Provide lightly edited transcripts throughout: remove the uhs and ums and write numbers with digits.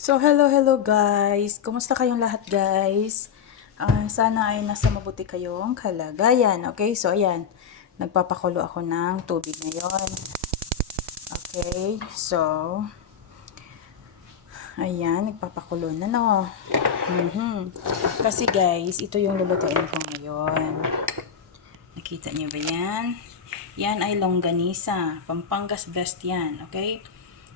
So, hello guys! Kumusta kayong lahat guys? Sana ay nasa mabuti kayong kalagayan. Okay, so ayan. Nagpapakulo ako ng tubig ngayon. Okay, so ayan, nagpapakulo na no. Kasi guys, ito yung lulutuin ko ngayon. Nakita niyo ba yan? Yan ay longganisa. Pampangas best yan. Okay?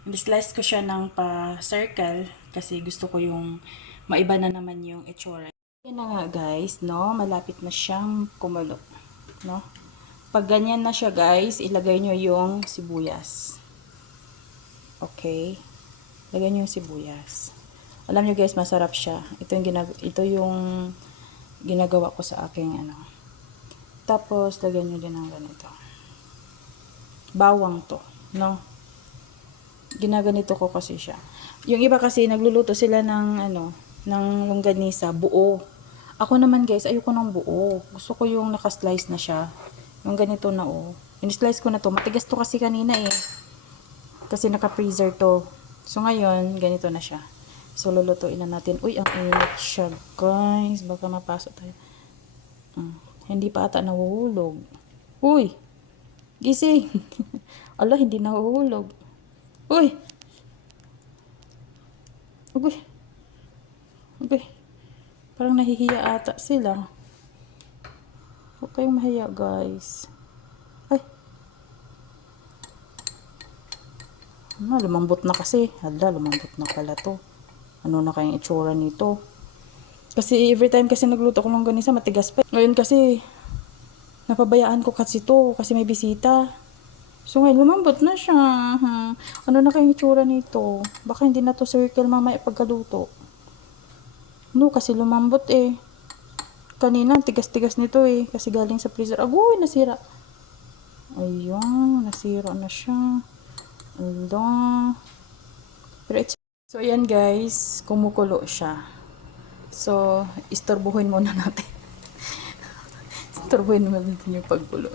I-slice ko siya ng pa-circle kasi gusto ko yung maiba na naman yung itsura. Yan na nga guys, no? Malapit na siyang kumulo. No? Pag ganyan na siya guys, ilagay nyo yung sibuyas. Okay? Lagay nyo yung sibuyas. Alam nyo guys, masarap siya. Ito yung ginagawa ko sa aking ano. Tapos, lagyan nyo din ng ganito. Bawang to, no? Ginaganito ko kasi siya. Yung iba kasi, nagluluto sila ng, ano, ng longganisa, buo. Ako naman guys, ayoko ng buo. Gusto ko yung nakaslice na siya. Yung ganito na, oh. In-slice ko na to. Matigas to kasi kanina eh. Kasi naka-freezer to. So, ngayon, ganito na siya. So, lulutuin na natin. Uy, ang init siya, guys. Baka mapasok tayo. Hindi pa ata nahuhulog. Uy! Gising! Ala, hindi nahuhulog. Uy! Uy! Uy! Parang nahihiya ata sila. Huwag kayong mahiya, guys. Ay! Lumambot na kasi. Hala, lumambot na pala to. Ano na kayang itsura nito? Kasi every time kasi nagluto ko ng ganisa, matigas pa. Ngayon kasi, napabayaan ko kasi to kasi may bisita. So ngayon, lumambot na siya. Ano na kayong itsura nito? Baka hindi na to circle mamaya pagkaluto. No, kasi lumambot eh. Kanina, tigas-tigas nito eh. Kasi galing sa freezer. Agoy, nasira. Ayun, nasira na siya. Ala. Pero it's... So, ayan guys. Kumukulo siya. So, istorbohin muna natin. Istorbohin muna natin yung pagkulo.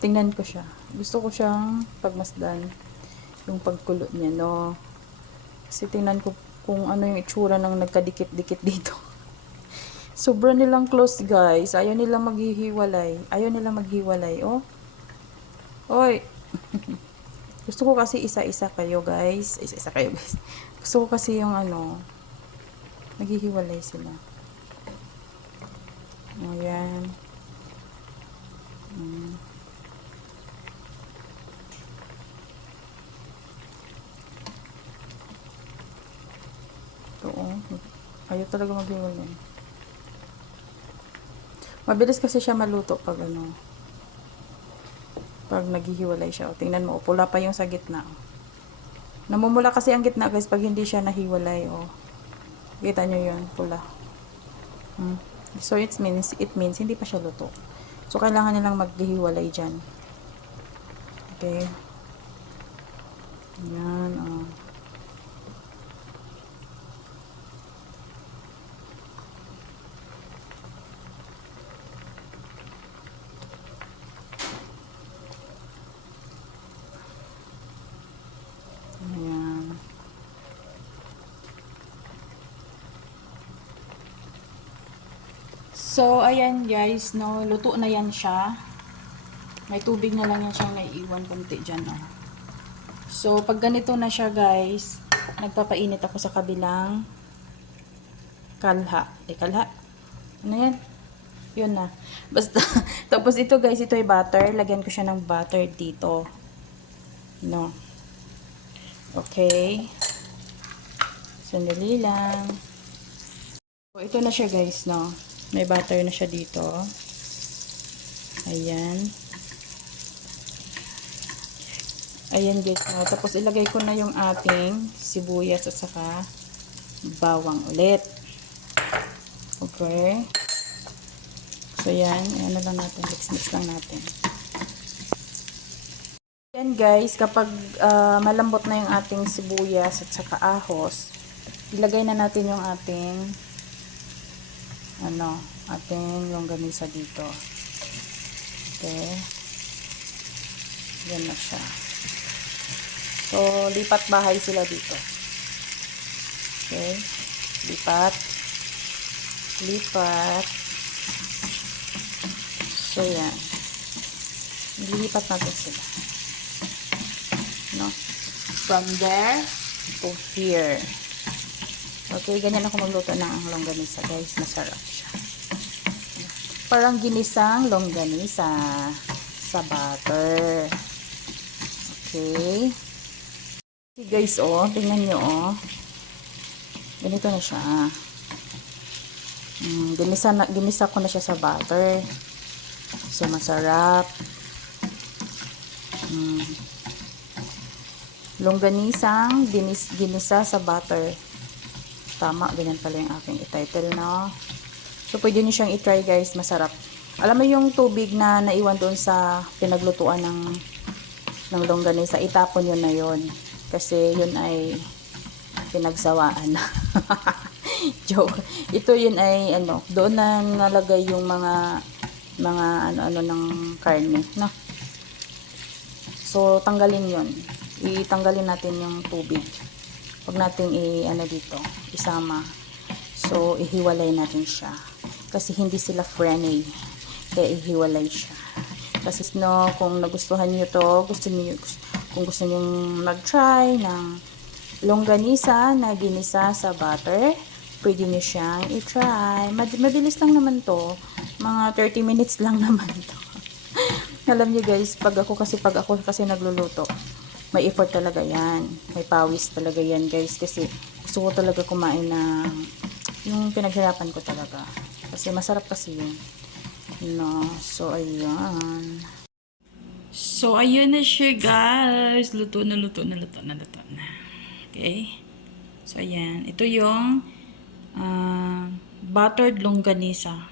Tingnan ko siya. Gusto ko siyang pagmasdan yung pagkulo niya, no? Kasi tingnan ko kung ano yung itsura ng nagkadikit-dikit dito. Sobra nilang close, guys. Ayaw nilang maghihiwalay. Ayaw nilang maghiwalay, oh. Oy. Gusto ko kasi isa-isa kayo, guys. Isa-isa kayo, guys. Gusto ko kasi yung ano, naghihiwalay sila. Ayan. Ito, oh. Ayaw talaga maghiwalay. Mabilis kasi siya maluto pag ano, pag naghihiwalay siya. O, tingnan mo, pula pa yung sa gitna. Namumula kasi ang gitna guys pag hindi siya nahiwalay. O, kita nyo yun, pula. So it means hindi pa siya luto. So kailangan nilang maghihiwalay dyan. Okay. Yan, o. Ayan. So, ayan guys, no, luto na yan siya. May tubig na lang yan siyang naiiwan konti dyan, oh. So, pag ganito na siya guys, nagpapainit ako sa kabilang kalha. Kalha? Ano yan? Yun na. Basta, tapos ito guys, ito ay butter. Lagyan ko siya ng butter dito. No. Okay. Sandali lang. So, ito na siya guys, no. May butter na siya dito. Ayan. Ayan guys, no. Tapos ilagay ko na yung ating sibuyas at saka bawang ulit. Okay. So yan, ayan na lang natin. Mix lang natin. Yan guys, kapag malambot na yung ating sibuyas at saka ahos, ilagay na natin yung ating ating longganisa dito. Okay. Yan na siya. So, lipat bahay sila dito. Okay. Lipat. Lipat. So, yan. Lilipat natin sila. No? From there to here. Okay, ganyan ako magluto ng longganisa, guys. Masarap siya. Parang ginisang longganisa sa butter. Okay. Okay, guys, oh. Tingnan nyo, oh. Ganito na siya. Ginisa ko na siya sa butter. So, masarap. Longganisang ginisa sa butter. Tama, ganyan pala yung aking i-title, no? So, pwede nyo siyang i-try, guys. Masarap. Alam mo yung tubig na naiwan doon sa pinaglutuan ng longganisa, itapon yun na yun. Kasi yun ay pinagsawaan na. Joke. Ito yun ay, ano, doon na nalagay yung mga ano-ano ng karne, no? So, tanggalin yun. Itanggalin natin yung tubig. Huwag natin ano dito, isama. So, ihiwalay natin siya. Kasi hindi sila friendly. Kaya ihiwalay siya. Kasi no, kung nagustuhan niyo to, kung gusto niyo mag-try ng longganisa na ginisa sa butter, pwede niyo siyang i-try. Mabilis lang naman to. Mga 30 minutes lang naman to. Alam niyo guys, pag ako kasi nagluluto, may effort talaga yan. May pawis talaga yan guys. Kasi gusto ko talaga kumain ng yung pinaghirapan ko talaga. Kasi masarap kasi yun. No, so ayan. So ayun na siya guys. Luto na. Okay. So ayan. Ito yung buttered longganisa.